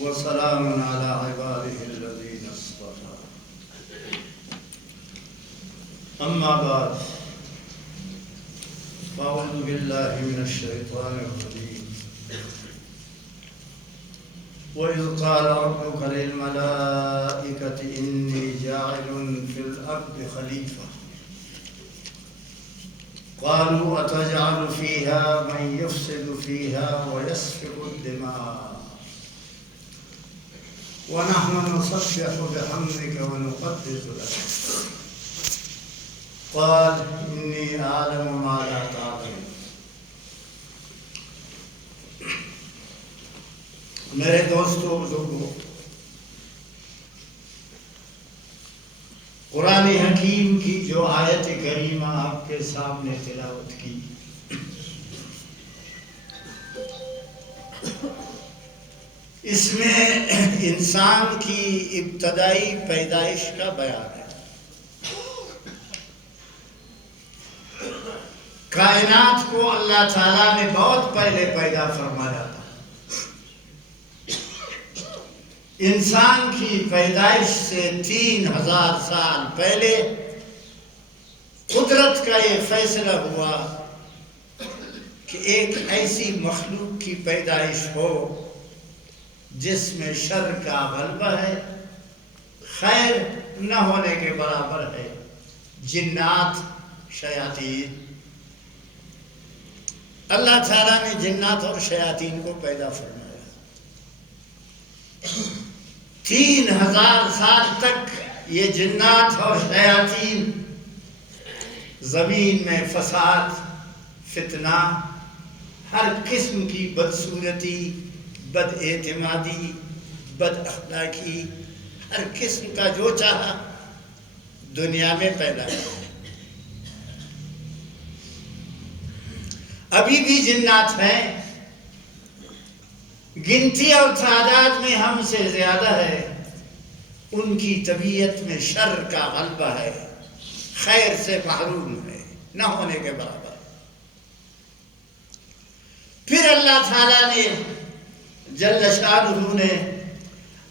وسلام على عباده الذين اصطفى أما بعد فأعوذ بالله من الشيطان الرجيم وإذ قال ربك للملائكة إني جاعل في الأرض خليفة قالوا أتجعل فيها من يفسد فيها ويسفك الدماء ونحن نسبح بحمدك ونقدس لك قال إني أعلم ما لا تعلمون۔ میرے دوستو بزرگو، قرآن حکیم کی جو آیت کریمہ آپ کے سامنے تلاوت کی، اس میں انسان کی ابتدائی پیدائش کا بیان ہے۔ کائنات کو اللہ تعالیٰ نے بہت پہلے پیدا فرمایا تھا۔ انسان کی پیدائش سے 3000 سال پہلے قدرت کا یہ فیصلہ ہوا کہ ایک ایسی مخلوق کی پیدائش ہو جس میں شر کا غلبہ ہے، خیر نہ ہونے کے برابر ہے، جنات شیاطین۔ اللہ تعالیٰ نے جنات اور شیاطین کو پیدا فرمایا۔ 3000 سال تک یہ جنات اور شیاطین زمین میں فساد، فتنہ، ہر قسم کی بدصورتی، بد اعتمادی، بد اخلاقی، ہر قسم کا جو چاہا دنیا میں پیدا کیا۔ ابھی بھی جنات ہیں، گنتی اور تعداد میں ہم سے زیادہ ہے، ان کی طبیعت میں شر کا غلبہ ہے، خیر سے محروم ہے، نہ ہونے کے برابر۔ پھر اللہ تعالیٰ نے جل شانہ نے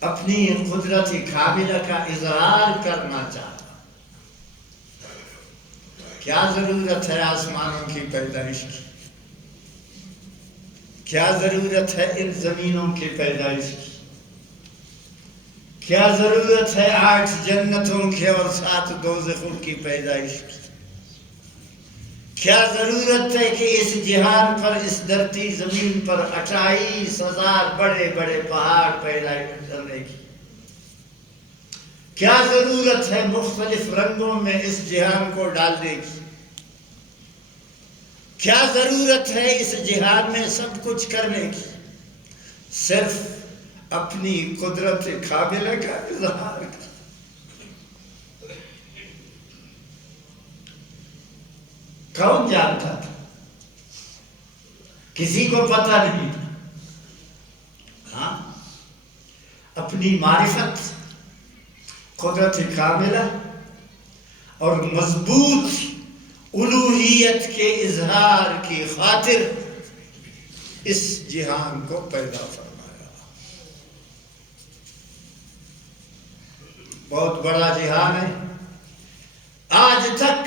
اپنی قدرت کاملہ کا اظہار کرنا چاہا۔ کیا ضرورت ہے آسمانوں کی پیدائش کی؟ کیا ضرورت ہے ان زمینوں کی پیدائش کی؟ کیا ضرورت ہے 8 جنتوں کی اور 7 دوزخوں کی پیدائش کی؟ کیا ضرورت ہے کہ اس جہان پر، اس دھرتی زمین پر 28,000 بڑے بڑے پہاڑ پیدا کرنے کی؟ کیا ضرورت ہے مختلف رنگوں میں اس جہان کو ڈالنے کی؟ کیا ضرورت ہے اس جہان میں سب کچھ کرنے کی؟ صرف اپنی قدرت کاملہ کا اظہار کر۔ کون جانتا تھا؟ کسی کو پتہ نہیں تھا۔ ہاں، اپنی معرفت، قدرت کاملہ اور مضبوط الوہیت کے اظہار کی خاطر اس جہان کو پیدا فرمایا۔ بہت بڑا جہان ہے۔ آج تک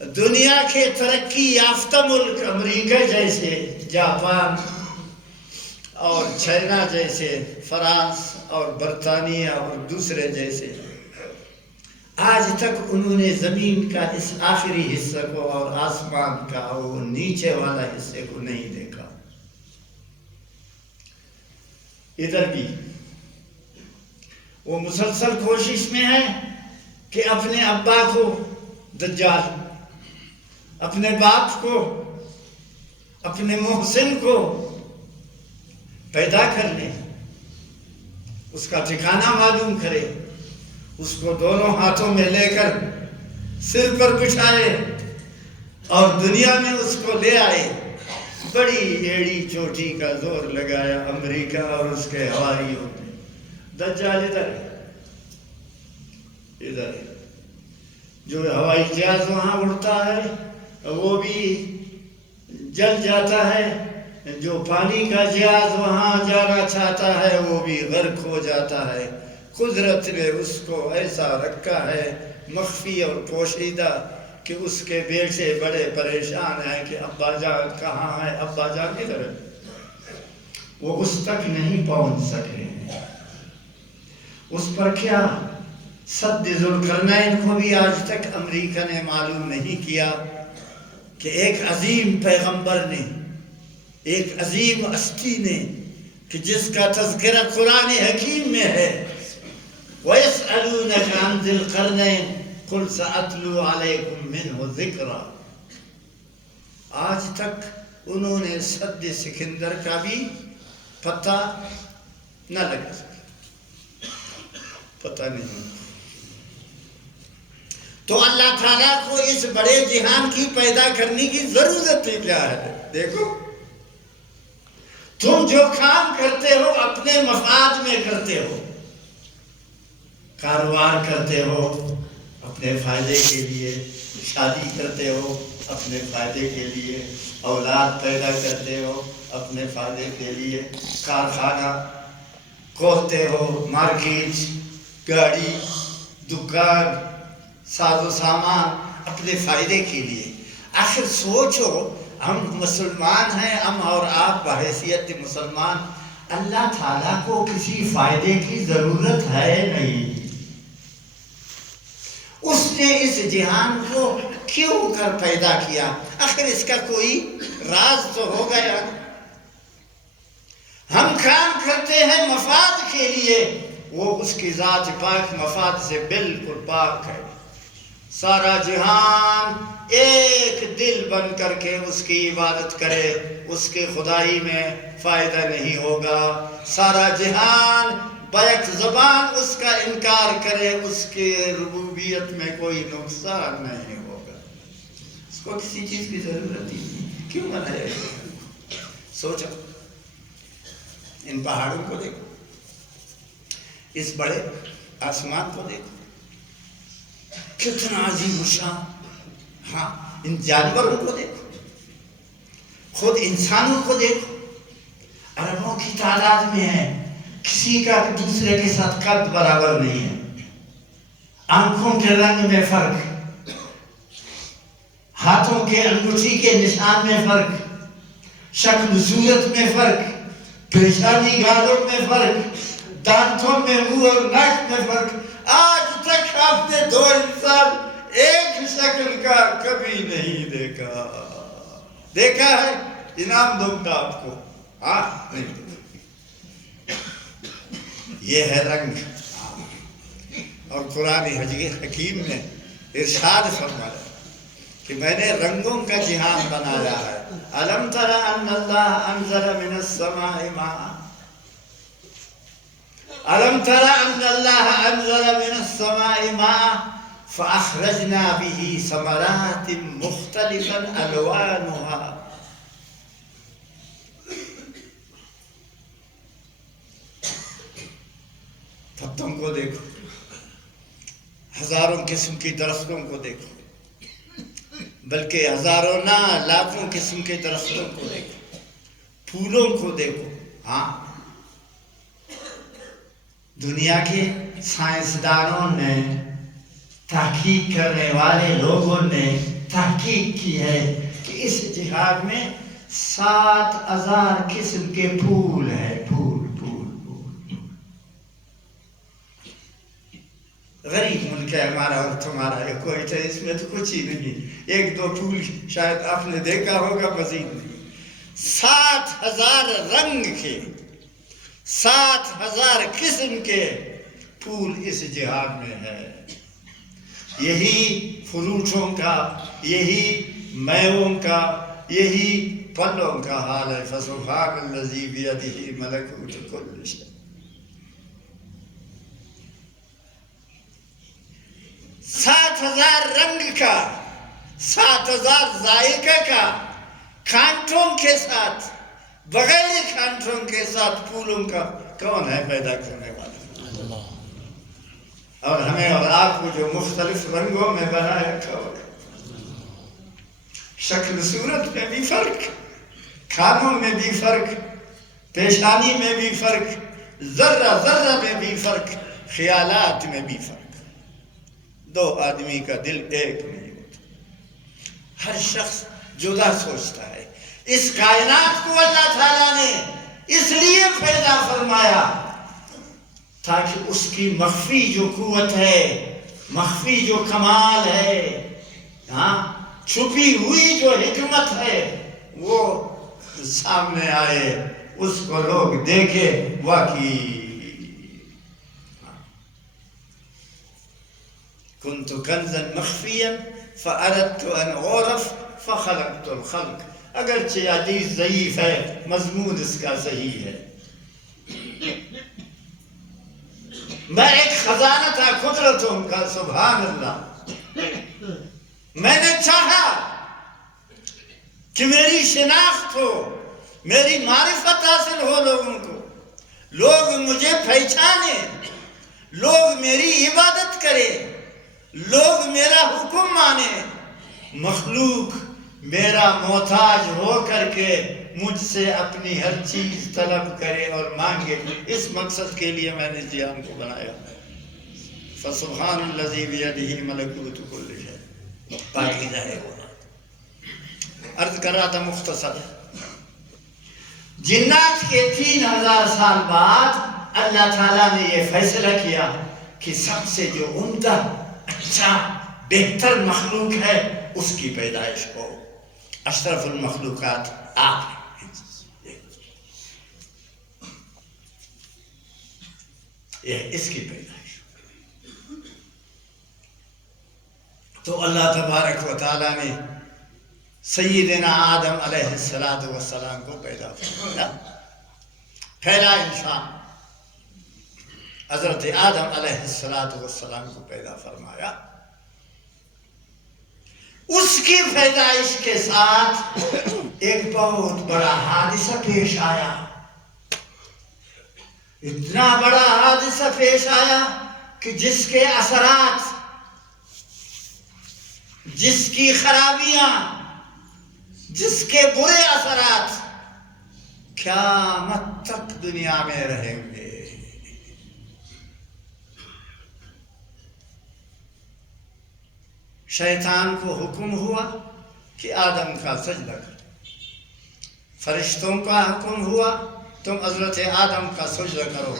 دنیا کے ترقی یافتہ ملک امریکہ جیسے، جاپان اور چائنا جیسے، فرانس اور برطانیہ اور دوسرے جیسے، آج تک انہوں نے زمین کا اس آخری حصہ کو اور آسمان کا وہ نیچے والا حصے کو نہیں دیکھا۔ ادھر بھی وہ مسلسل کوشش میں ہے کہ اپنے ابا کو دجال، اپنے باپ کو، اپنے محسن کو پیدا کر لیں، اس کا ٹھکانہ معلوم کرے، اس کو دونوں ہاتھوں میں لے کر سر پر بٹھائے اور دنیا میں اس کو لے آئے۔ بڑی ایڑی چوٹی کا زور لگایا امریکہ اور اس کے حواریوں نے۔ دجال ادھر ہے، جو ہوائی جہاز وہاں اڑتا ہے وہ بھی جل جاتا ہے، جو پانی کا جہاز وہاں جانا چاہتا ہے وہ بھی غرق ہو جاتا ہے۔ قدرت نے اس کو ایسا رکھا ہے مخفی اور پوشیدہ کہ اس کے بیٹے بڑے پریشان ہیں کہ ابا جان کہاں ہے، ابا جان کدھر ہے، وہ اس تک نہیں پہنچ سکے۔ اس پر کیا سد ذوالقرنین کو بھی آج تک امریکہ نے معلوم نہیں کیا کہ ایک عظیم پیغمبر نے، ایک عظیم ہستی نے کہ جس کا تذکرہ قرآن حکیم میں ہے، وَيَسْأَلُونَكَ عَنْ ذِي الْقَرْنَيْنِ قُلْ سَأَتْلُو عَلَيْكُمْ مِنْهُ ذِكْرًا، آج تک انہوں نے سد سکندر کا بھی پتہ نہ لگا سکے، پتہ نہیں۔ تو اللہ تعالیٰ کو اس بڑے جہان کی پیدا کرنے کی ضرورت ہی کیا ہے؟ دیکھو تم جو کام کرتے ہو اپنے مفاد میں کرتے ہو، کاروبار کرتے ہو اپنے فائدے کے لیے، شادی کرتے ہو اپنے فائدے کے لیے، اولاد پیدا کرتے ہو اپنے فائدے کے لیے، کارخانہ کھولتے ہو، مارکیٹ، گاڑی، دکان، ساز و سامان اپنے فائدے کے لیے۔ آخر سوچو ہم مسلمان ہیں، ہم اور آپ بحیثیت مسلمان، اللہ تعالیٰ کو کسی فائدے کی ضرورت ہے نہیں۔ اس نے اس جہان کو کیوں کر پیدا کیا؟ آخر اس کا کوئی راز تو ہو گیا۔ ہم کام کرتے ہیں مفاد کے لیے، وہ اس کی ذات پاک مفاد سے بالکل پاک ہے۔ سارا جہان ایک دل بن کر کے اس کی عبادت کرے، اس کے خدائی میں فائدہ نہیں ہوگا۔ سارا جہان بیک زبان اس کا انکار کرے، اس کے ربوبیت میں کوئی نقصان نہیں ہوگا۔ اس کو کسی چیز کی ضرورت ہی نہیں، کیوں بنایا؟ سوچو ان پہاڑوں کو دیکھو، اس بڑے آسمان کو دیکھو، کتنا عظیم الشان۔ ہاں ان جانوروں کو دیکھو، خود انسانوں کو دیکھو، اربوں کی تعداد میں ہے، کسی کا دوسرے کے ساتھ قد برابر نہیں ہے، آنکھوں کے رنگ میں فرق، ہاتھوں کے انگوٹھی کے نشان میں فرق، شکل صورت میں فرق، پیشانی گالوں میں فرق، دانتوں میں، منہ اور ناک میں فرق۔ آج تک آپ نے دو انسان ایک شکل کا کبھی نہیں دیکھا۔ دیکھا ہے؟ انعام دوں گا آپ کو۔ ہاں نہیں دیکھا۔ یہ ہے رنگ، اور قرآن حکیم میں ارشاد فرمایا کہ میں نے رنگوں کا جہان بنایا ہے۔ أَلَمْ تَرَ أَنَّ اللَّهَ أَنزَلَ مِنَ السَّمَاءِ مَاءً أَلَمْ تَرَ أَنَّ اللَّهَ أَنزَلَ مِنَ السَّمَاءِ مَاءً فَأَخْرَجْنَا بِهِ ثَمَرَاتٍ مُخْتَلِفًا أَلْوَانُهَا۔ پتوں کو دیکھو، ہزاروں قسم کی درختوں کو دیکھو، بلکہ ہزاروں نہ لاکھوں قسم کے درختوں کو دیکھو، پھولوں کو دیکھو۔ ہاں دنیا کے سائنسدانوں نے، تحقیق کرنے والے لوگوں نے تحقیق کی ہے کہ اس جہان میں 7,000 قسم کے پھول ہیں، پھول۔ غریب ملک ہے ہمارا اور تمہارا، کوئی تو اس میں تو کچھ ہی نہیں، ایک دو پھول شاید آپ نے دیکھا ہوگا، مزید نہیں۔ 7,000 رنگ کے، 7,000 قسم کے پھول اس جہان میں ہے۔ یہی فروٹوں کا، یہی میووں کا، یہی پھلوں کا حال ہے۔ فسبحان الذی بیدہ ملکوت کل شیء۔ 7,000 رنگ کا، 7,000 ذائقہ کا، کانٹوں کے ساتھ، بغیر کانٹوں کے ساتھ پھولوں کا کون ہے پیدا کرنے والا؟ اور ہمیں اور آپ کو جو مختلف رنگوں میں بنایا رکھا ہوگا، شکل صورت میں بھی فرق، کھانوں میں بھی فرق، پیشانی میں بھی فرق، ذرہ ذرہ میں بھی فرق، خیالات میں بھی فرق۔ دو آدمی کا دل ایک نہیں ہوتا، ہر شخص جدا سوچتا ہے۔ اس کائنات کو اللہ تعالیٰ نے اس لیے پیدا فرمایا تاکہ اس کی مخفی جو قوت ہے، مخفی جو کمال ہے، چھپی ہوئی جو حکمت ہے، وہ سامنے آئے، اس کو لوگ دیکھے۔ واقعی كنت كنزا مخفیا فأردت أن أعرف فخلقت الخلق۔ اگرچہ حدیث ضعیف ہے، مضمون اس کا صحیح ہے۔ میں ایک خزانہ تھا قدرتوں کا، سبحان اللہ۔ میں نے چاہا کہ میری شناخت ہو، میری معرفت حاصل ہو لوگوں کو، لوگ مجھے پہچانے، لوگ میری عبادت کرے، لوگ میرا حکم مانے، مخلوق میرا محتاج ہو کر کے مجھ سے اپنی ہر چیز طلب کرے اور مانگے۔ اس مقصد کے لیے میں نے جہان کو بنایا۔ فسبحان الذی بیدہ ملکوت کل شیء، پاکیزہ ہے وہ۔ عرض کر رہا تھا مختصر، جنات کے 3000 سال بعد اللہ تعالیٰ نے یہ فیصلہ کیا کہ سب سے جو عمدہ، اچھا، بہتر مخلوق ہے اس کی پیدائش ہو۔ اشرف المخلوقات آپ ہیں، یہ اس کی پیدائش ہو۔ تو اللہ تبارک و تعالیٰ نے سیدنا آدم علیہ السلام کو پیدا فرمایا۔ پہلا انسان حضرت آدم علیہ السلام کو پیدا فرمایا۔ اس کی پیدائش کے ساتھ ایک بہت بڑا حادثہ پیش آیا، اتنا بڑا حادثہ پیش آیا کہ جس کے اثرات، جس کی خرابیاں، جس کے برے اثرات قیامت تک دنیا میں رہیں گے۔ شیطان کو حکم ہوا کہ آدم کا سجدہ کرو، فرشتوں کا حکم ہوا تم حضرت آدم کا سجدہ کرو،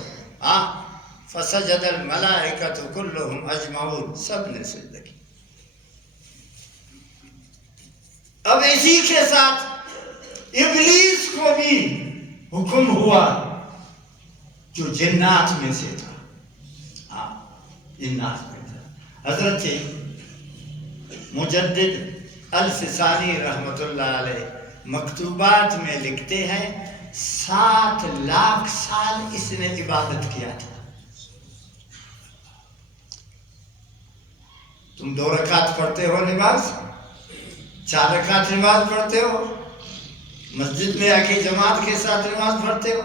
فسجد الملائکۃ کلہم اجمعون، سب نے سجدہ کی۔ اب اسی کے ساتھ ابلیس کو بھی حکم ہوا، جو جنات میں سے تھا، جنات میں تھا۔ حضرت مجدد الفسانی رحمت اللہ علیہ مکتوبات میں لکھتے ہیں 7 لاکھ سال اس نے عبادت کیا تھا۔ تم 2 رکعت پڑھتے ہو نماز، 4 رکعت نماز پڑھتے ہو، مسجد میں آ کے جماعت کے ساتھ نماز پڑھتے ہو،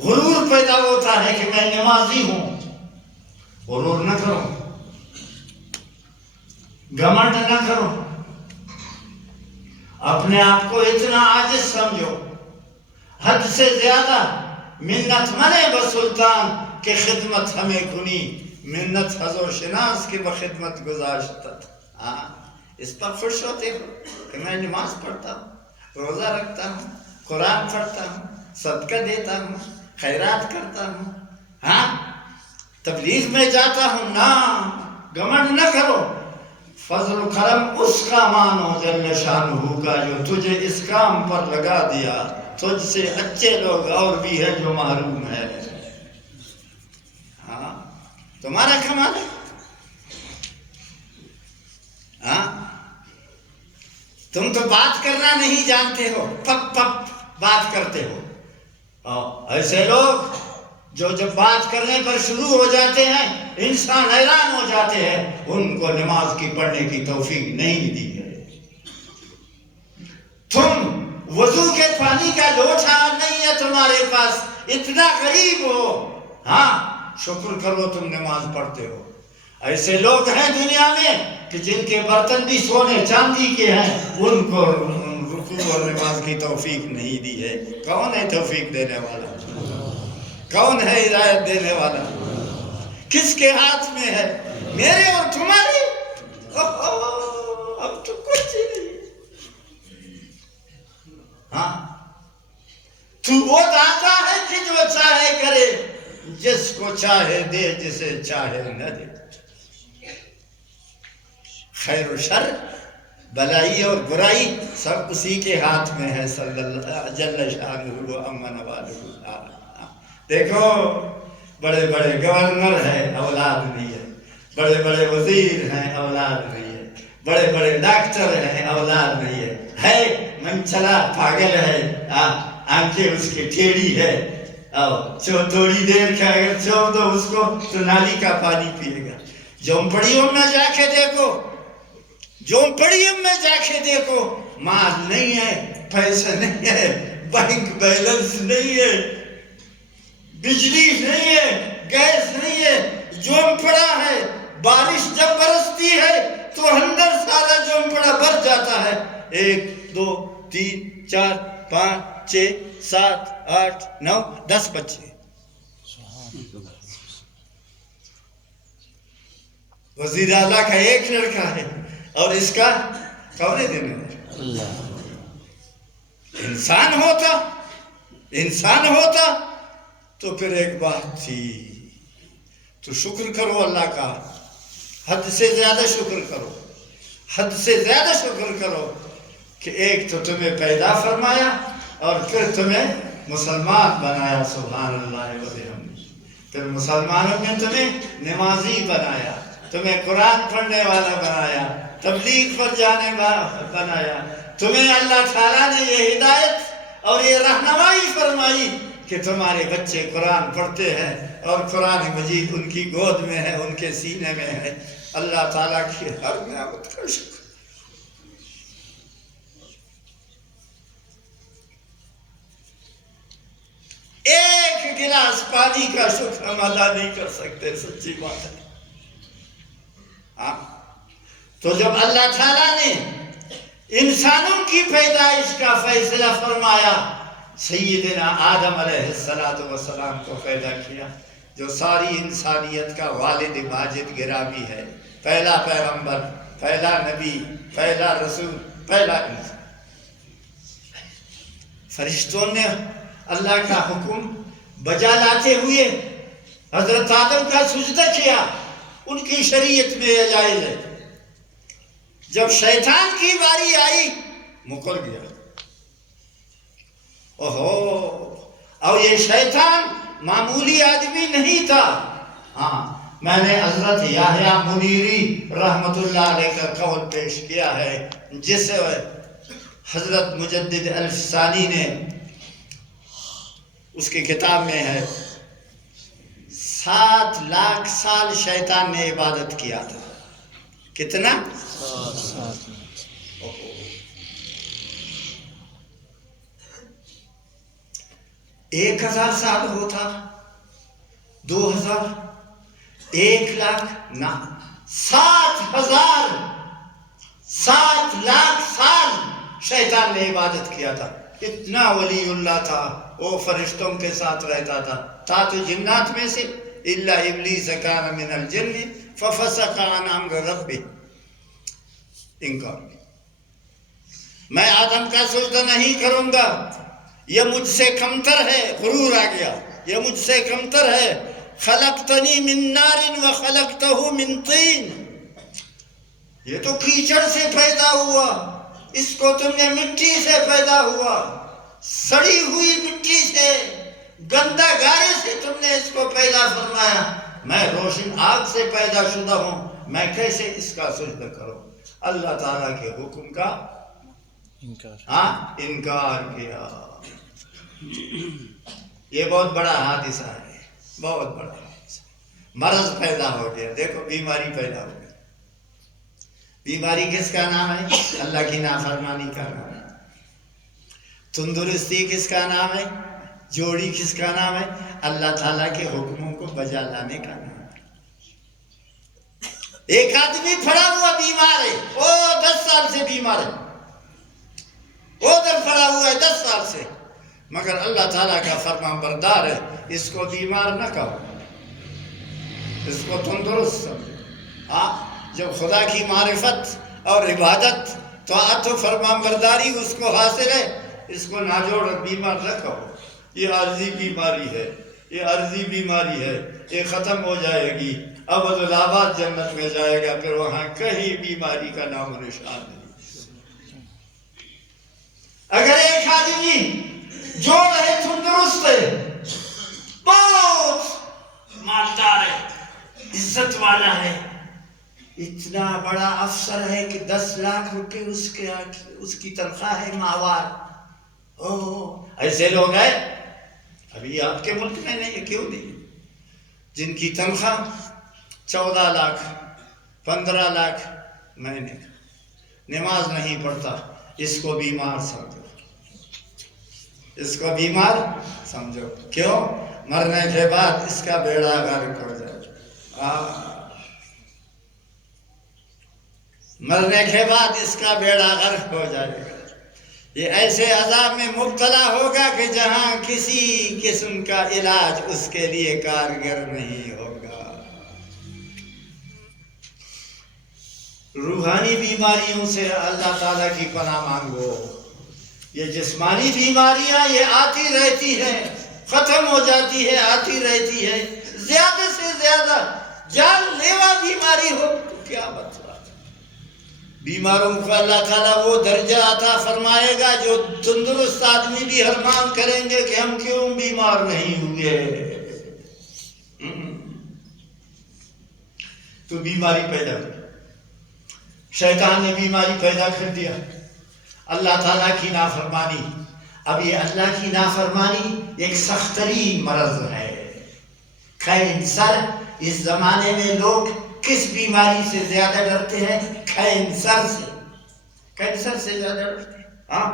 غرور پیدا ہوتا ہے کہ میں نمازی ہوں۔ غرور نہ کرو، گھمنڈ نہ کرو، اپنے آپ کو اتنا عاجز سمجھو، حد سے زیادہ منت منے بسلطان کہ خدمت ہمیں کنی، منت حضو شناس کے بخدمت گزاشتت۔ اس پر خوش ہوتے ہو کہ میں نماز پڑھتا ہوں، روزہ رکھتا ہوں، قرآن پڑھتا ہوں، صدقہ دیتا ہوں، خیرات کرتا ہوں، تبلیغ میں جاتا ہوں۔ نا، گھمنڈ نہ کرو۔ فضل و کرم اس کا مانو جل شانہ کا جو تجھے اس کام پر لگا دیا۔ تجھ سے اچھے لوگ اور بھی ہیں جو محروم ہے۔ تمہارا کمال ہے۔ تم تو بات کرنا نہیں جانتے ہو، پپ پپ بات کرتے ہو۔ ایسے لوگ جو جب بات کرنے پر شروع ہو جاتے ہیں انسان حیران ہو جاتے ہیں، ان کو نماز کی پڑھنے کی توفیق نہیں دی ہے۔ تم وضو کے پانی کا لوٹا نہیں ہے تمہارے پاس، اتنا غریب ہو، شکر کرو تم نماز پڑھتے ہو۔ ایسے لوگ ہیں دنیا میں کہ جن کے برتن بھی سونے چاندی کے ہیں، ان کو رکوع اور نماز کی توفیق نہیں دی ہے؟ کون ہے توفیق دینے والا؟ کون ہے ہدایت دینے والا؟ کس کے ہاتھ میں ہے؟ میرے اور تمہاری؟ اب تو کچھ ہی نہیں۔ ہاں، تو وہ داتا ہے کہ جو چاہے کرے، جس کو چاہے دے، جسے چاہے نہ دے۔ خیر و شر، بلائی اور برائی سب اسی کے ہاتھ میں ہے، صلی اللہ جل شانہ و عم نوالہ۔ دیکھو، بڑے بڑے گورنر ہیں، اولاد نہیں ہے، بڑے بڑے وزیر ہیں، اولاد نہیں ہے، بڑے بڑے ڈاکٹر ہیں، اولاد نہیں ہے منچلا پاگل ہے، آنکھیں اس کی ٹیڑھی ہے، تھوڑی دیر کا اگر چھوڑ دو اس کو تو نالی کا پانی پیے گا۔ جھونپڑیوں میں جا کے دیکھو، جھونپڑیوں میں جا کے دیکھو، مال نہیں ہے، پیسے نہیں ہے، بینک بیلنس نہیں ہے، بجلی نہیں ہے، گیس نہیں ہے، جھونپڑا ہے۔ بارش جب برستی ہے تو اندر سارا جھونپڑا بھر جاتا ہے۔ 1 2 3 4 5 6 7 8 9 10 بچے۔ وزیر اعلیٰ کا ایک لڑکا ہے اور اس کا کون ہے دینے والا؟ انسان ہوتا تو پھر ایک بات تھی، تو شکر کرو اللہ کا، حد سے زیادہ شکر کرو، حد سے زیادہ شکر کرو کہ ایک تو تمہیں پیدا فرمایا اور پھر تمہیں مسلمان بنایا، سبحان اللہ وبحمدہ۔ پھر مسلمانوں میں تمہیں نمازی بنایا، تمہیں قرآن پڑھنے والا بنایا، تبلیغ پر جانے والا بنایا، تمہیں اللہ تعالیٰ نے یہ ہدایت اور یہ رہنمائی فرمائی کہ تمہارے بچے قرآن پڑھتے ہیں اور قرآن مجید ان کی گود میں ہے، ان کے سینے میں ہے۔ اللہ تعالیٰ کی ہر نعمت کا شکر۔ ایک گلاس پانی کا شکر ہم ادا نہیں کر سکتے، سچی بات ہے۔ ہاں، تو جب اللہ تعالیٰ نے انسانوں کی پیدائش کا فیصلہ فرمایا، سیدنا آدم علیہ السلام کو پیدا کیا، جو ساری انسانیت کا والد ماجد گرامی ہے، پہلا پیغمبر، پہلا نبی، پہلا رسول، پہلا انسان۔ فرشتوں نے اللہ کا حکم بجا لاتے ہوئے حضرت آدم کا سجدہ کیا، ان کی شریعت میں یہ جائز ہے۔ جب شیطان کی باری آئی مکر گیا۔ اور یہ شیطان معمولی آدمی نہیں تھا۔ ہاں، میں نے حضرت یحییٰ منیری رحمت اللہ علیہ کا قول پیش کیا ہے، جس حضرت مجدد الفسانی نے اس کی کتاب میں ہے، 7 لاکھ سال شیطان نے عبادت کیا تھا۔ کتنا؟ 1000 سال ہوتا، 2000، 1,00,000، نہ، 7 لاکھ سال شیطان نے عبادت کیا تھا۔ اتنا ولی اللہ تھا، وہ فرشتوں کے ساتھ رہتا تھا تو جنات میں سے، الا ابلیس کان من الجن ففسق عن امر ربہ، انکار۔ میں آدم کا سجدہ نہیں کروں گا، یہ مجھ سے کمتر ہے، غرور آ گیا، یہ مجھ سے کمتر ہے۔ خلقتنی من نار وخلقتہ من طین، یہ تو کیچڑ سے پیدا ہوا، اس کو تم نے مٹی سے پیدا ہوا، سڑی ہوئی مٹی سے، گندا گارے سے تم نے اس کو پیدا فرمایا، میں روشن آگ سے پیدا شدہ ہوں، میں کیسے اس کا سجدہ کروں؟ اللہ تعالیٰ کے حکم کا انکار کیا۔ یہ بہت بڑا حادثہ ہے، بہت بڑا حادثہ۔ مرض پیدا ہو گیا، دیکھو بیماری پیدا ہو گئی۔ بیماری کس کا نام ہے؟ اللہ کی نافرمانی کا نام ہے۔ تندرستی کس کا نام ہے؟ جوڑی کس کا نام ہے؟ اللہ تعالیٰ کے حکموں کو بجا لانے کا نام ہے۔ ایک آدمی پڑا ہوا بیمار ہے، وہ 10 سال سے بیمار ہے، ادھر پڑا ہوا ہے 10 سال سے، مگر اللہ تعالیٰ کا فرمان بردار ہے. اس کو بیمار نہ کہو، اس کو تندرست سمجھو. ہاں، جب خدا کی معرفت اور عبادت طاعت و فرمان برداری اس کو حاصل ہے، اس کو ناجوڑ اور بیمار نہ کہو. یہ عارضی بیماری ہے، یہ عارضی بیماری ہے، یہ ختم ہو جائے گی، ابدالآباد جنت میں جائے گا، پھر وہاں کہیں بیماری کا نام و نشان نہیں. اگر ایک آدمی جوڑ ہے، تندرست ہے، بہت مالدار ہے، عزت والا ہے، اتنا بڑا افسر ہے کہ 10 لاکھ روپے اس کی تنخواہ ہے ماہوار. ایسے لوگ ہیں ابھی آپ کے ملک میں نہیں، کیوں نہیں؟ جن کی تنخواہ 14 لاکھ 15 لاکھ مہینے، نماز نہیں پڑھتا. اس کو بیمار سمجھو، اس کو بیمار سمجھو. کیوں؟ مرنے کے بعد اس کا بیڑا غرق ہو جائے. مرنے کے بعد اس کا بیڑا غرق ہو جائے گا. یہ ایسے عذاب میں مبتلا ہوگا کہ جہاں کسی قسم کا علاج اس کے لیے کارگر نہیں ہوگا. روحانی بیماریوں سے اللہ تعالیٰ کی پناہ مانگو. یہ جسمانی بیماریاں یہ آتی رہتی ہیں، ختم ہو جاتی ہے، آتی رہتی ہے. زیادہ سے زیادہ جان لیوا بیماری ہو تو کیا مسئلہ. بیماروں کو اللہ تعالیٰ وہ درجہ عطا فرمائے گا جو تندرست آدمی بھی ارمان کریں گے کہ ہم کیوں بیمار نہیں ہوئے. تو بیماری پیدا ہوئی، شیطان نے بیماری پیدا کر دیا، اللہ تعالیٰ کی نافرمانی. اب یہ اللہ کی نافرمانی ایک سخت ترین مرض ہے. کینسر. اس زمانے میں لوگ کس بیماری سے زیادہ ڈرتے ہیں؟ کینسر سے. کینسر سے زیادہ ڈرتے ہیں. ہاں،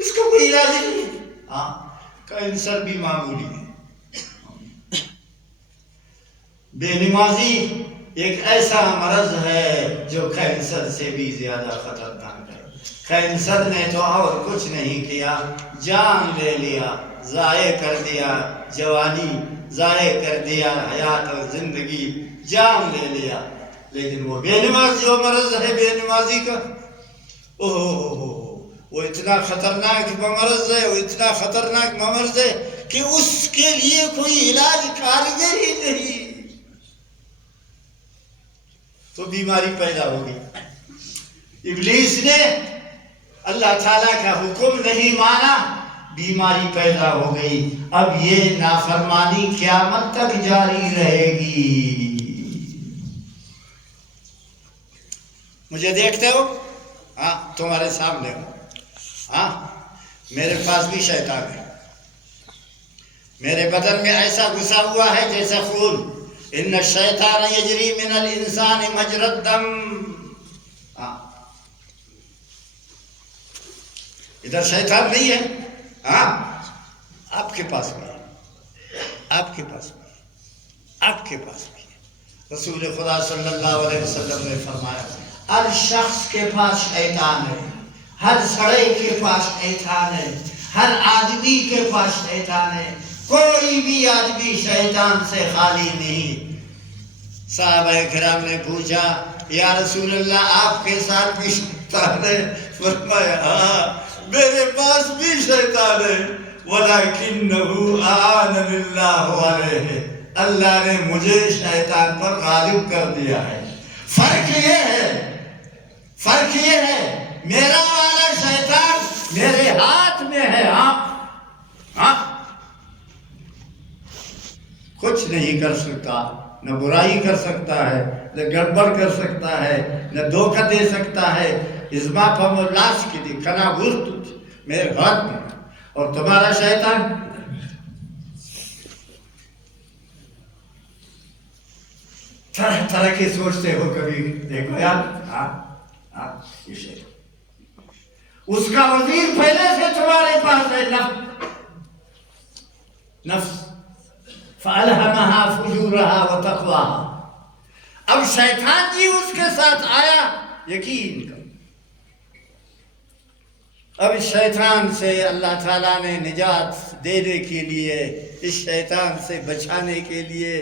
اس کا کوئی علاج نہیں. ہاں، کینسر بھی معمولی ہے. بے نمازی ایک ایسا مرض ہے جو کینسر سے بھی زیادہ خطرناک ہے. کینسر نے تو اور کچھ نہیں کیا، جان لے لیا، ضائع کر دیا، جوانی ضائع کر دیا، حیات اور زندگی جان لے لیا. لیکن وہ بے نماز جو مرض ہے بے نمازی کا، وہ اتنا خطرناک مرض ہے، وہ اتنا خطرناک مرض ہے کہ اس کے لیے کوئی علاج کارگر ہی نہیں. تو بیماری پیدا ہوگی. ابلیس نے اللہ تعالیٰ کا حکم نہیں مانا، بیماری پیدا ہو گئی. اب یہ نافرمانی قیامت تک جاری رہے گی. مجھے دیکھتے ہو؟ ہاں، تمہارے سامنے ہو. ہاں، میرے پاس بھی شیطان ہے. میرے بدن میں ایسا گھسا ہوا ہے جیسا خون. ان الشیطان یجری من الانسان مجری الدم. ہاں، ادھر شیطان نہیں ہے. ہاں، آپ کے پاس بھی ہے، آپ کے پاس بھی ہے، آپ کے پاس بھی ہے. رسول خدا صلی اللہ علیہ وسلم نے فرمایا ہر شخص کے پاس شیطان ہے، ہر سڑے کے پاس شیطان ہے، ہر آدمی کے پاس شیطان ہے. کوئی بھی آدمی شیطان سے خالی نہیں. صحابہ کرام نے پوچھا یا رسول اللہ آپ کے ساتھ بھی شیطان ہے؟ فرمایا ہاں میرے پاس بھی شیطان ہے، وَلَكِنَّهُ أَعَانَنِ اللَّهُ عَلَيْهِ. اللہ نے مجھے شیطان پر غالب کر دیا ہے. فرق یہ ہے میرا والا شیطان میرے ہاتھ میں ہے. ہاں، کچھ نہیں کر سکتا، نہ برائی کر سکتا ہے، نہ گڑبڑ کر سکتا ہے، نہ دھوکہ دے سکتا ہے. ازما پم لاش کی دی کھنا گرت میرے ہاتھ میں. اور تمہارا شیطان طرح طرح کے سوچتے ہو کبھی دیکھو یار. اس کا وزیر پہلے سے تمہارے پاس ہے، نفس فَأَلْهَمَهَا فُجُورَهَا وَتَقْوَاهَا. اب شیطان جی اس کے ساتھ آیا، یقین کرو اب اس شیطان سے اللہ تعالیٰ نے نجات دینے کے لیے، اس شیطان سے بچانے کے لیے،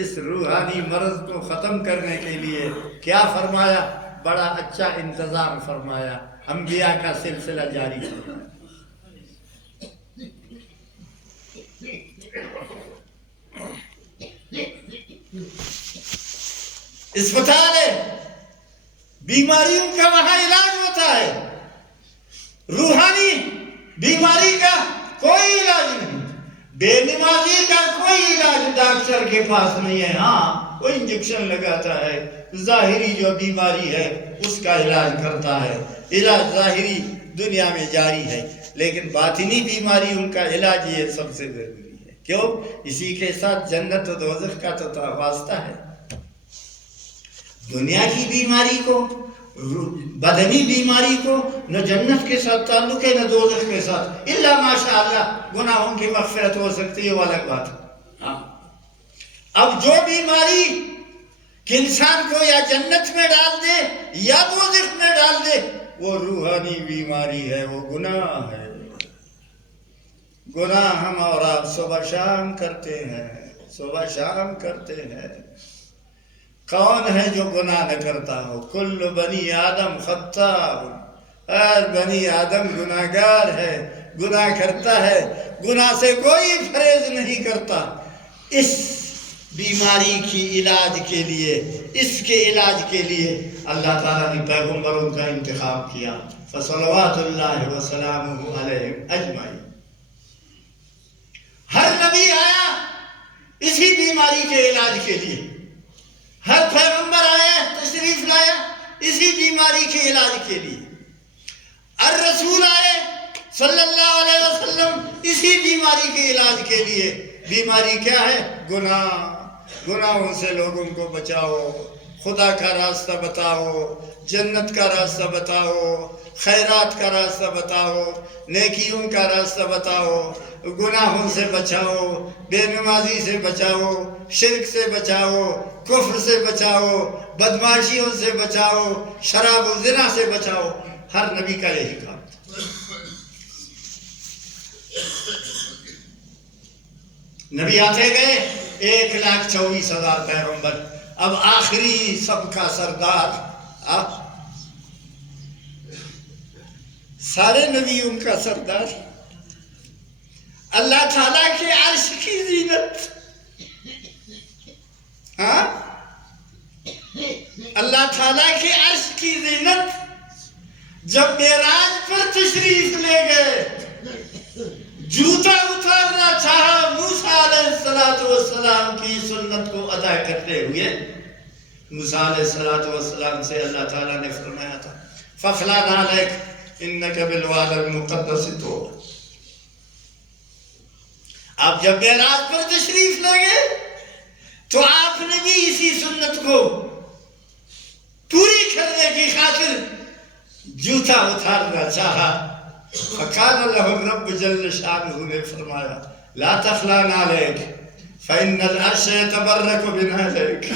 اس روحانی مرض کو ختم کرنے کے لیے کیا فرمایا؟ بڑا اچھا انتظام فرمایا، انبیاء کا سلسلہ جاری فرمایا۔ اسپتال ہے، بیماریوں کا وہاں علاج ہوتا ہے، روحانی بیماری کا کوئی علاج نہیں، بے نمازی کا کوئی علاج ڈاکٹر کے پاس نہیں ہے۔ ہاں وہ انجیکشن لگاتا ہے، ظاہری جو بیماری ہے اس کا علاج کرتا ہے، علاج ظاہری دنیا میں جاری ہے، لیکن باطنی بیماریوں کا علاج یہ سب سے ضروری ہے۔ کیوں؟ اسی کے ساتھ جنت و دوزخ کا تو واسطہ ہے۔ دنیا کی بیماری کو، بدنی بیماری کو نہ جنت کے ساتھ تعلق ہے نہ دوزخ کے ساتھ، الا ماشاء اللہ گناہوں کی مغفرت ہو سکتی ہے، وہ الگ بات ہے۔ اب جو بیماری کہ انسان کو یا جنت میں ڈال دے یا دوزخ میں ڈال دے، وہ روحانی بیماری ہے، وہ گناہ ہے۔ گناہ ہم اور آپ صبح شام کرتے ہیں، صبح شام کرتے ہیں۔ کون ہے جو گناہ نہ کرتا ہو؟ کل بنی آدم خطاء، ہر بنی آدم گناہگار ہے، گناہ کرتا ہے، گناہ سے کوئی پرہیز نہیں کرتا۔ اس بیماری کی علاج کے لیے، اس کے علاج کے لیے اللہ تعالیٰ نے پیغمبروں کا انتخاب کیا، فصلوات اللہ وسلامہ علیہم اجمعین۔ ہر نبی آیا اسی بیماری کے علاج کے لیے، ہر پیغمبر آیا تشریف لایا اسی بیماری کے علاج کے لیے، الرسول آئے صلی اللہ علیہ وسلم اسی بیماری کے علاج کے لیے۔ بیماری کیا ہے؟ گناہ، گناہوں سے لوگوں کو بچاؤ، خدا کا راستہ بتاؤ، جنت کا راستہ بتاؤ، خیرات کا راستہ بتاؤ، نیکیوں کا راستہ بتاؤ، گناہوں سے بچاؤ، بے نمازی سے بچاؤ، شرک سے بچاؤ، کفر سے بچاؤ، بدماشیوں سے بچاؤ، شراب و زنا سے بچاؤ۔ ہر نبی کا یہی کام تھا۔ نبی آتے گئے، 1,24,000 پیغمبر، اب آخری سب کا سردار، سارے نبیوں کا سردار، اللہ تعالیٰ کے عرش کی زینت، ہاں اللہ تعالیٰ کے عرش کی زینت جب معراج پر تشریف لے گئے، جوتا اتارنا چاہا موسیٰ علیہ السلام کی سنت کو ادا کرتے ہوئے۔ موسیٰ علیہ السلام سے اللہ تعالیٰ نے فرمایا تھا فَخْلَعْ نَعْلَيْكَ إِنَّكَ بِالْوَادِ الْمُقَدَّسِ طُوَىٰ۔ آپ جب معراج پر تشریف لے گئے تو آپ نے بھی اسی سنت کو پوری کرنے کی خاطر جوتا اتارنا چاہا۔ فقال له الرب جل شانہ نے فرمایا لا تخلع نعلیک فإن العرش يتبرک بنعلیک۔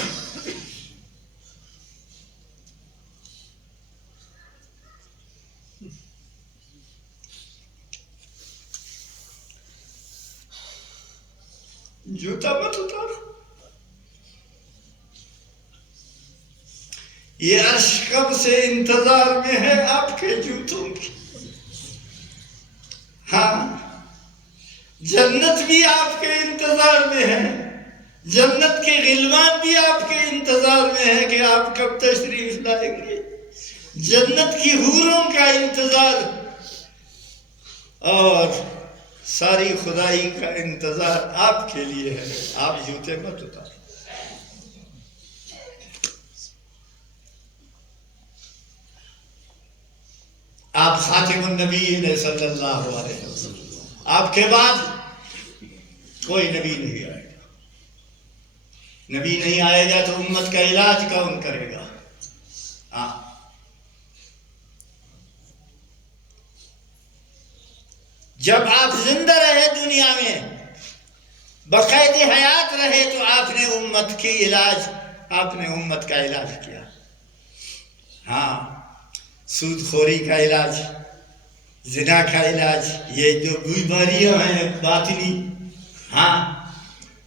جوتا مت اتارو، یہ عرش کب سے انتظار میں ہے آپ کے جوتوں کی۔ ہاں جنت بھی آپ کے انتظار میں ہے، جنت کے غلمان بھی آپ کے انتظار میں ہے کہ آپ کب تشریف لائیں گے، جنت کی حوروں کا انتظار اور ساری خدائی کا انتظار آپ کے لیے ہے۔ آپ جوتے مت اتاریں۔ آپ خاتم النبیین صلی اللہ علیہ وسلم، آپ کے بعد کوئی نبی نہیں آئے گا۔ نبی نہیں آئے گا تو امت کا علاج کون کرے گا؟ جب آپ زندہ رہے دنیا میں، بقید حیات رہے، تو آپ نے امت کی علاج، آپ نے امت کا علاج کیا۔ ہاں سود خوری کا علاج، زنا کا علاج، یہ جو بیماریاں ہیں باطنی، ہاں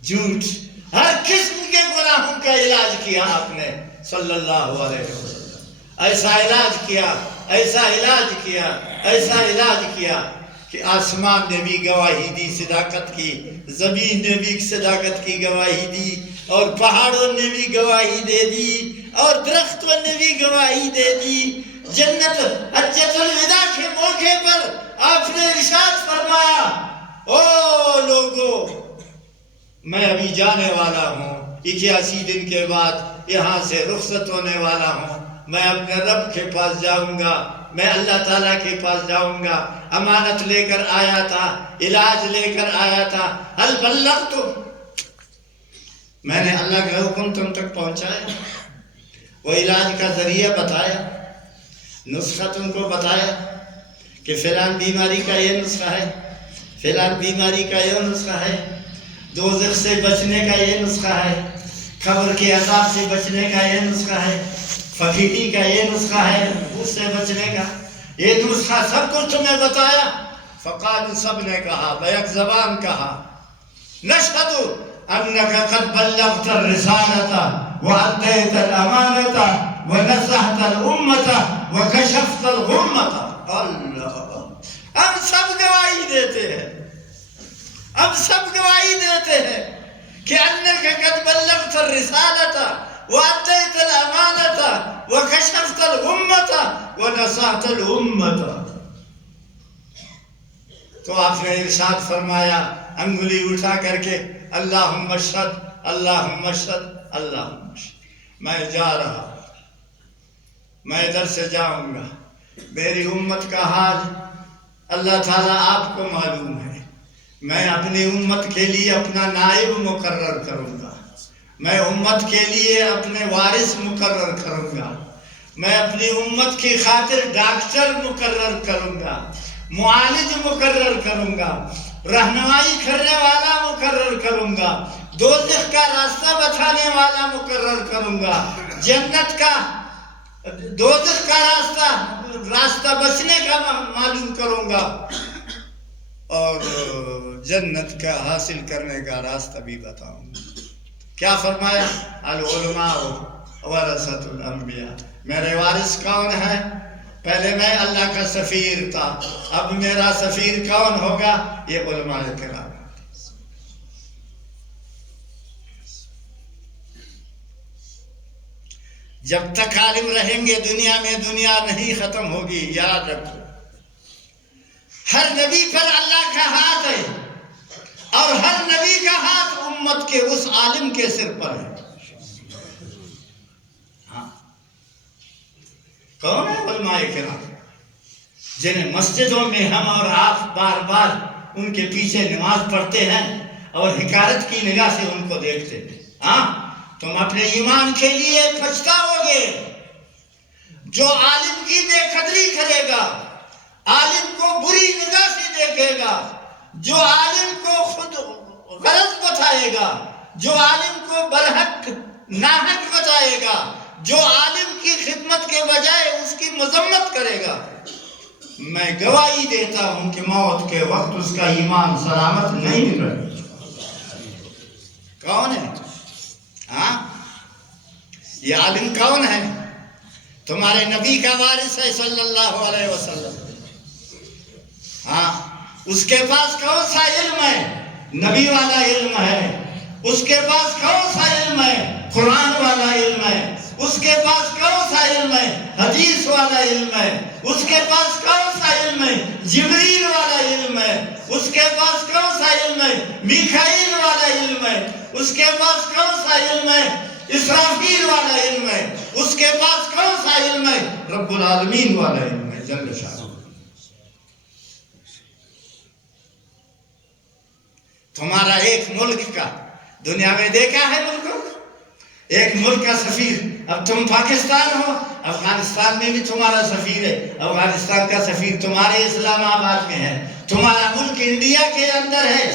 جھوٹ، ہر قسم کے گناہوں کا علاج کیا آپ نے صلی اللہ علیہ وسلم. ایسا علاج کیا، ایسا علاج کیا، ایسا علاج کیا کہ آسمان نے بھی گواہی دی صداقت کی، زمین نے بھی صداقت کی گواہی دی، اور پہاڑوں نے بھی گواہی دے دی، اور درختوں نے بھی گواہی دے دی. جنت حجۃ الوداع کے موقع پر آپ نے ارشاد فرمایا، او لوگو میں ابھی جانے والا ہوں، 81 دن کے بعد یہاں سے رخصت ہونے والا ہوں، میں اپنے رب کے پاس جاؤں گا، میں اللہ تعالیٰ کے پاس جاؤں گا. امانت لے کر آیا تھا، علاج لے کر آیا تھا. حل بلغت، میں نے اللہ کا حکم تم تک پہنچایا، وہ علاج کا ذریعہ بتایا، نسخہ تم کو بتایا کہ فلان بیماری کا یہ نسخہ ہے، فلان بیماری کا یہ نسخہ ہے، دوزخ سے بچنے کا یہ نسخہ ہے، قبر کے عذاب سے بچنے کا یہ نسخہ ہے، فقیری کا یہ نسخہ ہے، اس سے بچنے کا یہ نسخہ، سب کچھ تمہیں بتایا. فقالوا، سب نے کہا، بیک زبان کہا، نشہد انک قد بلغت الرسالۃ وأديت الأمانة ونصحت الأمة وكشفت الغمة. اللہ، ہم سب گواہی دیتے ہیں، ہم سب گواہی دیتے ہیں کہ انک قد بلغت الرسالة وأديت الأمانة وكشفت الغمة ونصحت الأمة. تو آپ نے ارشاد فرمایا انگلی اٹھا کر کے، اللہم اشہد، اللہم اشہد، اللہم اشہد. میں جا رہا ہوں، میں ادھر سے جاؤں گا، میری امت کا حال اللہ تعالیٰ آپ کو معلوم ہے. میں اپنی امت کے لیے اپنا نائب مقرر کروں گا، میں امت کے لیے اپنے وارث مقرر کروں گا، میں اپنی امت کی خاطر ڈاکٹر مقرر کروں گا، معالج مقرر کروں گا، رہنمائی کرنے والا مقرر کروں گا، دوزخ کا راستہ بتانے والا مقرر کروں گا، جنت کا دوزخ کا راستہ بچنے کا معلوم کروں گا، اور جنت کا حاصل کرنے کا راستہ بھی بتاؤں گا. کیا فرمایا؟ العلماء ورثۃ الانبیاء. میرے وارث کون ہے؟ پہلے میں اللہ کا سفیر تھا، اب میرا سفیر کون ہوگا؟ یہ علماء کرام. جب تک عالم رہیں گے دنیا میں، دنیا نہیں ختم ہوگی. یاد رکھو، ہر نبی پر اللہ کا ہاتھ ہے، اور ہر نبی کا ہاتھ امت کے اس عالم کے سر پر ہے. ہاں، کون ہے علماء کرام؟ جنہیں مسجدوں میں ہم اور آپ بار بار ان کے پیچھے نماز پڑھتے ہیں اور حقارت کی نگاہ سے ان کو دیکھتے ہیں. ہاں، تم اپنے ایمان کے لیے پچھتاؤ گے. جو عالم کی بے قدری کرے گا، عالم کو بری نگاہ سے دیکھے گا، جو عالم کو خود غلط بتائے گا، جو عالم کو برحق ناحق بتائے گا، جو عالم کی خدمت کے بجائے اس کی مذمت کرے گا، میں گواہی دیتا ہوں کہ موت کے وقت اس کا ایمان سلامت نہیں رہے. کون ہے؟ ہاں، یہ عالم کون ہے؟ تمہارے نبی کا وارث ہے صلی اللہ علیہ وسلم. ہاں، اس کے پاس کون سا علم ہے؟ نبی والا علم ہے. اس کے پاس کون سا علم ہے؟ قرآن والا علم ہے. اس کے پاس کون سا علم ہے؟ حدیث والا علم ہے. اس کے پاس کون سا علم ہے؟ جبریل والا علم ہے. اس کے پاس کون سا علم ہے؟ میکائیل والا علم ہے. اس کے پاس کون سا علم ہے؟ اسرافیل والا علم ہے. اس کے پاس کون سا علم ہے؟ رب العالمین والا علم ہے جل شانہ. تمہارا ایک ملک کا، دنیا میں دیکھا ہے ملک، ایک ملک کا سفیر. اب تم پاکستان ہو، افغانستان میں بھی تمہارا سفیر ہے، افغانستان کا سفیر تمہارے اسلام آباد میں ہے. تمہارا ملک انڈیا کے اندر ہے،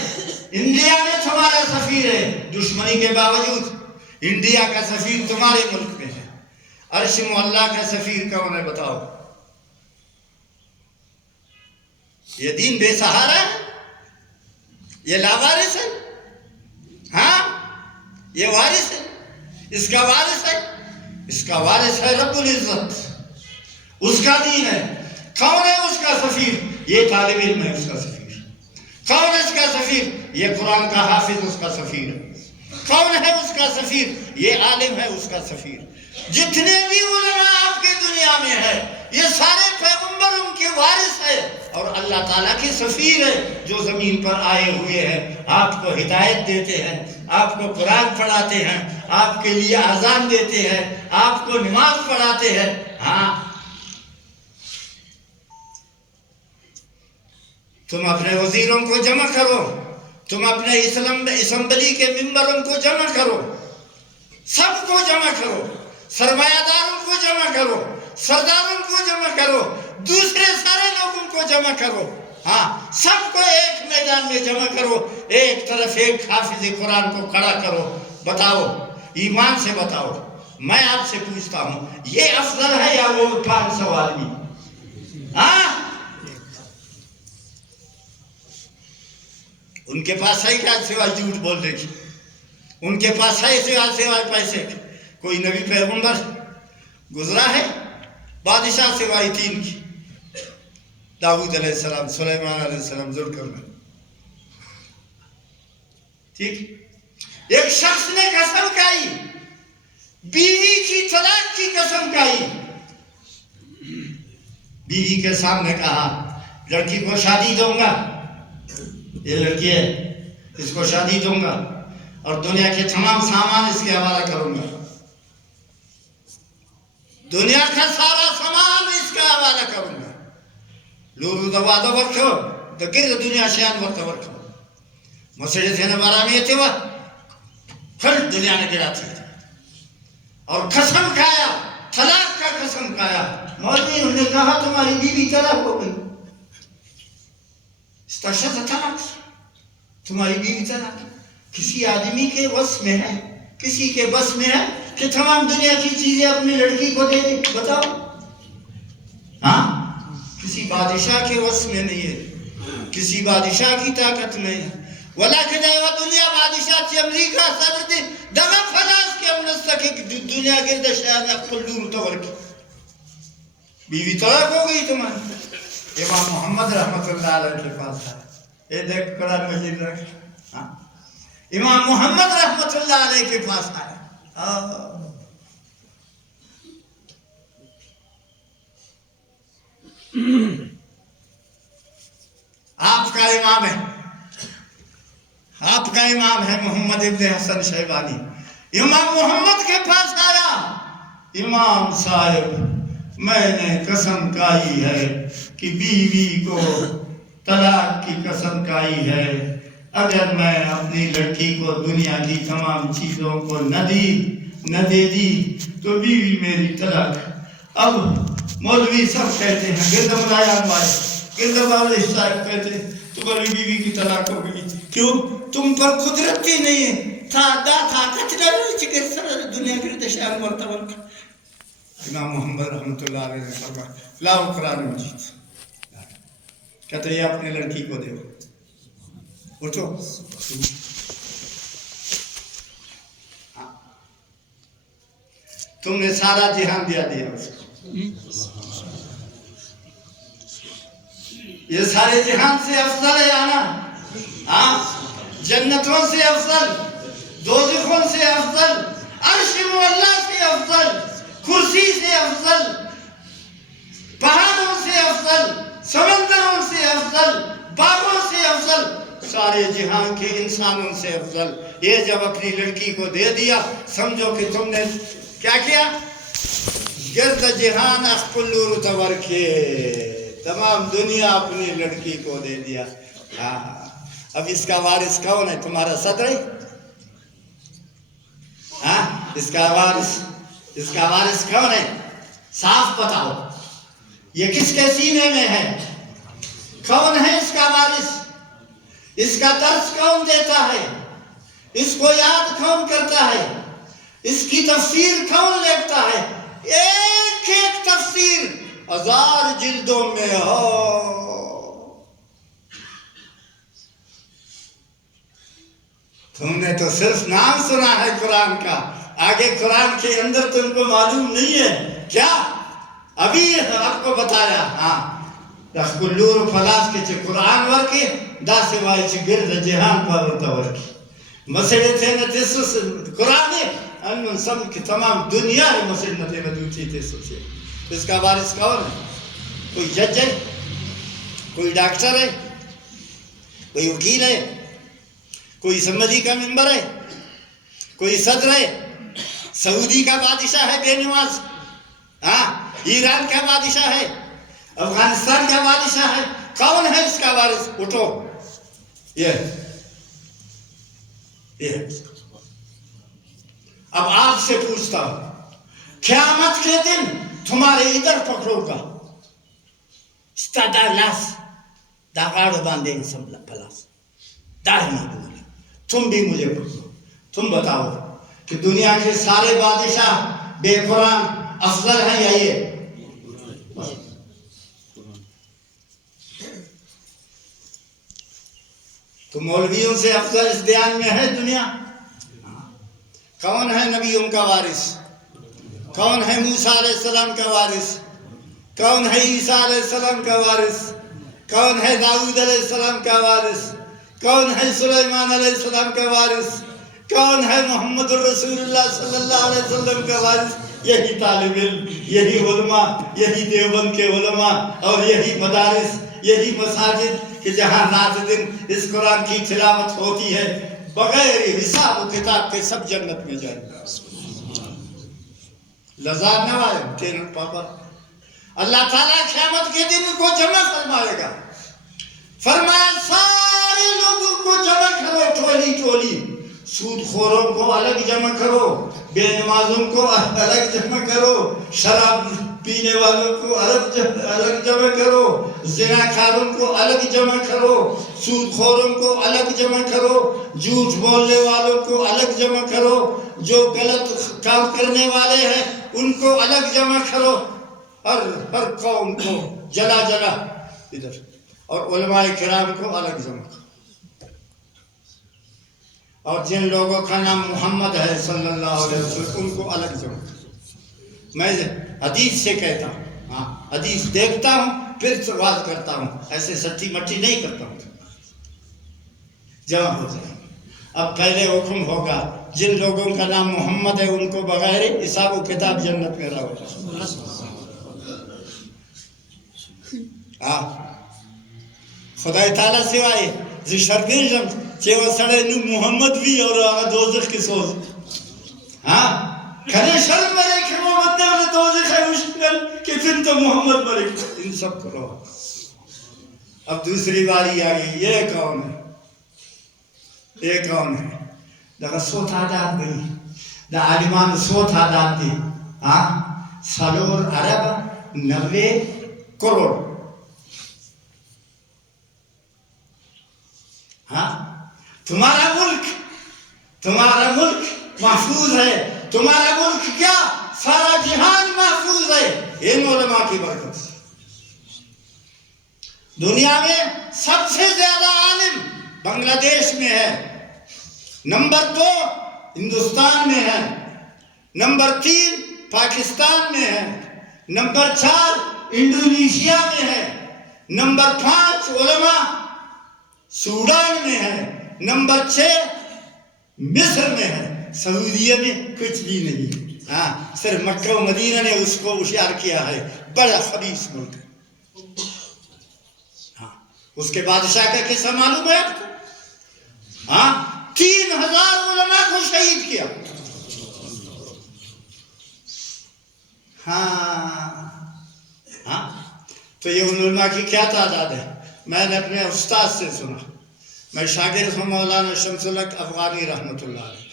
انڈیا میں تمہارا سفیر ہے. دشمنی کے باوجود انڈیا کا سفیر تمہارے ملک میں ہے. عرش معلیٰ کا سفیر کون ہے بتاؤ؟ یہ دین بے سہارا ہے، یہ لاوارث ہے، ہاں یہ وارث ہے، اس کا وارث ہے، اس کا وارث ہے رب العزت، اس کا دین ہے۔ کون ہے اس کا سفیر؟ یہ طالب علم ہے اس کا سفیر۔ کون ہے اس کا سفیر؟ یہ قرآن کا حافظ اس کا سفیر ہے۔ کون ہے اس کا سفیر؟ یہ عالم ہے اس کا سفیر۔ جتنے بھی علماء آپ کی دنیا میں ہے، یہ سارے پیغمبر ان کے وارث ہے اور اللہ تعالیٰ کے سفیر ہے، جو زمین پر آئے ہوئے ہیں، آپ کو ہدایت دیتے ہیں، آپ کو قرآن پڑھاتے ہیں، آپ کے لیے اذان دیتے ہیں، آپ کو نماز پڑھاتے ہیں۔ ہاں تم اپنے وزیروں کو جمع کرو، تم اپنے اسمبلی کے ممبروں کو جمع کرو، سب کو جمع کرو، سرمایہ داروں کو جمع کرو، سرداروں کو جمع کرو، دوسرے سارے لوگوں کو جمع کرو، ہاں سب کو ایک میدان میں جمع کرو، ایک طرف ایک حافظ قرآن کو کھڑا کرو، بتاؤ ایمان سے بتاؤ، میں آپ سے پوچھتا ہوں یہ افضل ہے یا وہ 500 آدمی؟ ہاں ان کے پاس ہے کیا سوائے جھوٹ بولنے کی؟ ان کے پاس ہے سوائے پیسے کی؟ کوئی نبی پیغمبر گزرا ہے؟ بادشاہ سوائے 3 کی، داؤد علیہ السلام، سلیمان علیہ السلام، ذوالقرنین، ٹھیک۔ ایک شخص نے قسم کھائی، بیوی کی طلاق کی قسم کھائی، بیوی کے سامنے کہا لڑکی کو شادی دوں گا، یہ لڑکی ہے اس کو شادی دوں گا اور دنیا کے تمام سامان اس کے حوالہ کروں گا، دنیا کا سارا سامان اس کا حوالہ کروں گا، لورو دوادو برکھو تو گرد دنیا شیان ورطا برکھو مسجد سے نبارامی تھے وہ پھر دنیا نے گرا تھا اور قسم کھایا، طلاق کا قسم کھایا۔ مولوی انہوں نے کہا تمہاری بیوی طلاق ہو گئی، استشہد طلاق، تمہاری بیوی طلاق۔ کسی آدمی کے وس میں ہے، کسی کے بس میں ہے کہ تمام دنیا کی چیزیں اپنی لڑکی کو دے دے؟ بتاؤ، ہاں کسی بادشاہ کے وس میں نہیں ہے، کسی بادشاہ کی طاقت نہیں ہے۔ ولیکن ایوہ دنیا بادشاہ چی امریکہ صدر دی دغا فلاس کے امنستا کی دنیا گرد شہر اقل دور تور کی بیوی طلاق ہو گئی تمہاری۔ امام محمد رحمت اللہ علیہ کے پاس ہے، یہ دیکھ قرآن مجید رکھ، امام محمد رحمت اللہ علیہ کے پاس آیا، آپ کا امام ہے، آپ کا امام ہے محمد ابن حسن شیبانی، امام محمد کے پاس آیا، امام صاحب میں نے قسم کھائی ہے کہ بیوی کو طلاق کی قسم کھائی ہے، اگر میں اپنی لڑکی کو دنیا کی تمام چیزوں کو نہ دے دی تو بیوی میری طلاق۔ اب مولوی سب کہتے ہیں، گرد ملایان والے، گرد والے صاحب کہتے ہیں تمہاری بیوی کی طلاق ہو گئی، کیوں؟ تم پر قدرت ہی نہیں ہے، طاقت نہیں چکر سر دنیا گرد شہر مرتبر کا۔ امام محمد رحمت اللہ علیہ نے فرمایا لاؤ قرآن مجید، کہتے یہ اپنے لڑکی کو دے، اٹھو، تم نے سارا جہان دیا اس کو، یہ سارے جہان سے افضل ہے آنا، ہاں جنتوں سے افضل، دوزخوں سے افضل، عرش معلیٰ سے افضل، کرسی سے افضل، پہاڑوں سے افضل، سمندروں سے افضل، باغوں سے افضل، سارے جہان کے انسانوں سے افضل۔ یہ جب اپنی لڑکی کو دے دیا سمجھو کہ تم نے کیا کیا؟ گرد جہان اخپلور تور کے تمام دنیا اپنی لڑکی کو دے دیا۔ اب اس کا وارث کون ہے؟ تمہارا صدر ہے؟ اس کا وارث کون ہے؟ صاف بتاؤ، یہ کس کے سینے میں ہے؟ کون ہے اس کا وارث؟ اس کا درس کون دیتا ہے؟ اس کو یاد کون کرتا ہے؟ اس کی تفسیر کون لکھتا ہے؟ ایک ایک تفسیر 1000 جلدوں میں ہو، تم نے تو صرف نام سنا ہے قرآن کا، آگے قرآن کے اندر تم کو معلوم نہیں ہے کیا؟ ابھی آپ کو بتایا. ہاں کلور فلاس کے قرآن ورکی دا سوائے گرد جہان پاورتا ورکی مسئلے تھے نا تیسوس قرآن انہوں سب کی تمام دنیا میں مسئلے نہ تھے نا دوچی تیسوس ہے. اس کا وارث کون ہے؟ کوئی جج ہے، کوئی ڈاکٹر ہے، کوئی وکیل ہے، کوئی اسمبلی کا ممبر ہے، کوئی صدر ہے، سعودی کا بادشاہ ہے بے نواز، ہاں ایران کا بادشاہ ہے، افغانستان کا بادشاہ ہے، کون ہے اس کا وارث؟ اٹھو. یہ اب آپ سے پوچھتا ہوں، قیامت کے دن تمہارے ادھر پکڑو گا استادا لاس داغاڑ باندھے سب پلاس داڑھ نہ بولے، تم بھی مجھے پکڑو. تم بتاؤ کہ دنیا کے سارے بادشاہ بے قرآن افضل ہیں یا یہ؟ تو مولویوں سے افضل اس دیان میں ہے دنیا؟ کون ہے نبیوں کا وارث؟ کون ہے موسیٰ علیہ السلام کا وارث؟ کون ہے عیسیٰ علیہ السلام کا وارث؟ کون ہے داؤد علیہ السلام کا وارث؟ کون ہے سلیمان علیہ السلام کا وارث؟ کون ہے محمد الرسول اللہ صلی اللہ علیہ وسلم کا وارث؟ یہی طالب علم، یہی علماء، یہی دیوبند کے علماء اور یہی مدارس، یہی مساجد کہ جہاں رات دن اس قرآن کی تلاوت ہوتی ہے، بغیر حساب و کتاب کے سب جنت میں جائیں گے. لذات نہ آئے تین پاپا. اللہ تعالیٰ قیامت کے دن کو جمع فرمائے گا. فرمایا سارے لوگوں کو جمع کرو ٹولی ٹولی، سود خوروں کو الگ جمع کرو، بے نمازوں کو الگ جمع کرو، شراب پینے والوں کو الگ جمع کرو، زناکاروں کو الگ جمع کرو، سود خوروں کو الگ جمع کرو، جھوٹ بولنے والوں کو الگ جمع کرو، جو غلط کام کرنے والے ہیں ان کو الگ جمع کرو، ہر قوم کو جلا جلا ادھر، اور علماء کرام کو الگ جمع کرو. اور جن لوگوں کا نام محمد ہے صلی اللہ علیہ وسلم ان کو الگ جمع کرو. میں حدیث سے کہتا ہوں، ہاں حدیث دیکھتا ہوں پھر بات کرتا ہوں، ایسے سچی مٹی نہیں کرتا ہوں. جمع ہو جائے. اب پہلے حکم ہوگا جن لوگوں کا نام محمد ہے ان کو بغیر حساب و کتاب جنت میں رہو. ہاں خدا تعالیٰ سوائے زی شربیر جم چیوہ سڑے نو محمد بھی اور آگا دوزخ کی سوز. ہاں کھنے شرم مرے کہ محمد نے انہیں دوزخ ہے مشکل کہ پھر تو محمد مرے. ان سب کرو. اب دوسری باری آگئی، یہ کون ہے؟ یہ کون ہے؟ دا سوت آداد گئی، دا عالمان سوت آداد دی. ہاں سالور عرب 90 کروڑ. ہاں تمہارا ملک محفوظ ہے. تمہارا ملک کیا سارا جہان محفوظ ہے ان علماء کی برکت سے. دنیا میں سب سے زیادہ عالم بنگلہ دیش میں ہے، نمبر 2 ہندوستان میں ہے، نمبر 3 پاکستان میں ہے، نمبر 4 انڈونیشیا میں ہے، نمبر 5 علماء سوڈان میں ہے، نمبر 6 مصر میں ہے. سعودیہ میں کچھ بھی نہیں. ہاں صرف مکہ و مدینہ نے اس کو ہوشیار کیا ہے. بڑا خبیث ملک ہے. ہاں اس کے بادشاہ کا قصہ معلوم ہے آپ کو؟ ہاں 3000 علماء کو شہید کیا. ہاں تو یہ علماء کی کیا تعداد ہے؟ میں نے اپنے استاد سے سنا، میں شاگرد ہوں مولانا شمس الحق افغانی رحمۃ اللہ علیہ.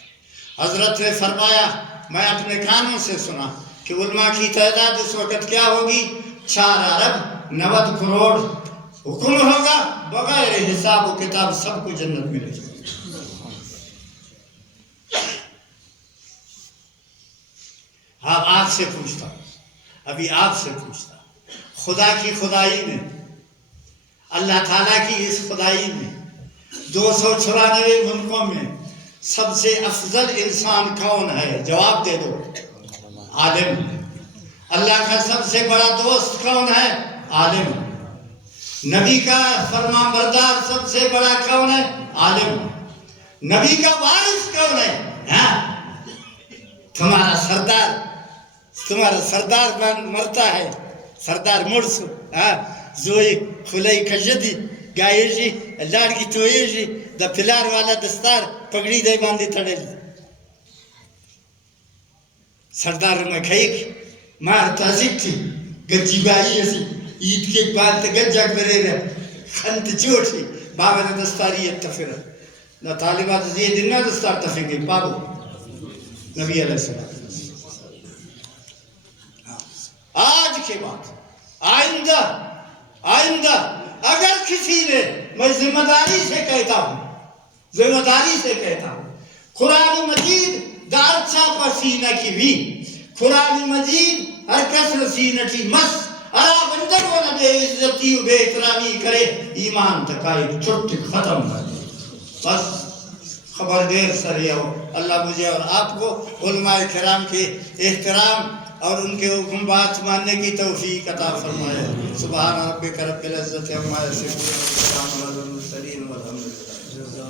حضرت نے فرمایا، میں اپنے کانوں سے سنا کہ علماء کی تعداد اس وقت کیا ہوگی؟ 4 ارب 90 کروڑ. حکم ہوگا بغیر حساب و کتاب سب کو جنت ملے گی. ہاں آپ سے پوچھتا ہوں، ابھی آپ سے پوچھتا ہوں، خدا کی خدائی میں، اللہ تعالیٰ کی اس خدائی میں 294 ملکوں میں سب سے افضل انسان کون ہے؟ جواب دے دو، عالم۔ اللہ کا سب سے بڑا دوست کون ہے؟ عالم۔ نبی کا فرمان بردار سب سے بڑا کون ہے؟ عالم۔ نبی کا وارث کون ہے؟ تمہارا سردار مرتا ہے، سردار مرسو زوئی خلائی کھجدی گائے جی لاڑ کی توئے جی دا پلار والا دستار پگڑی دے باندھی تھڑے لی سردار میں کھائی کی مار تازک تھی گجی بائی ایسی عید کے بعد گجا کرے رہے خند چوٹی بابا نے دستاری اتفر نہ طالبات زید نہ دستار تفیں گئی بابو نبی علیہ السلام۔ آج کے بعد آئندہ اگر کسی نے، میں ذمہ داری سے کہتا ہوں قرآن مجید دار چھاپا سینہ کی بھی قرآن مجید ہر کسر سینہ کی مس ارا بندر کو نہ بے عزتی و بے احترامی کرے ایمان تکائی چھٹ ختم کر دے۔ بس خبر دیر سر ہو۔ اللہ مجھے اور آپ کو علماء کرام کے احترام اور ان کے حکم بات ماننے کی توفیق عطا فرمائے۔ سبحان ربک رب العزت عما یصفون، وسلام علی المرسلین والحمد للہ۔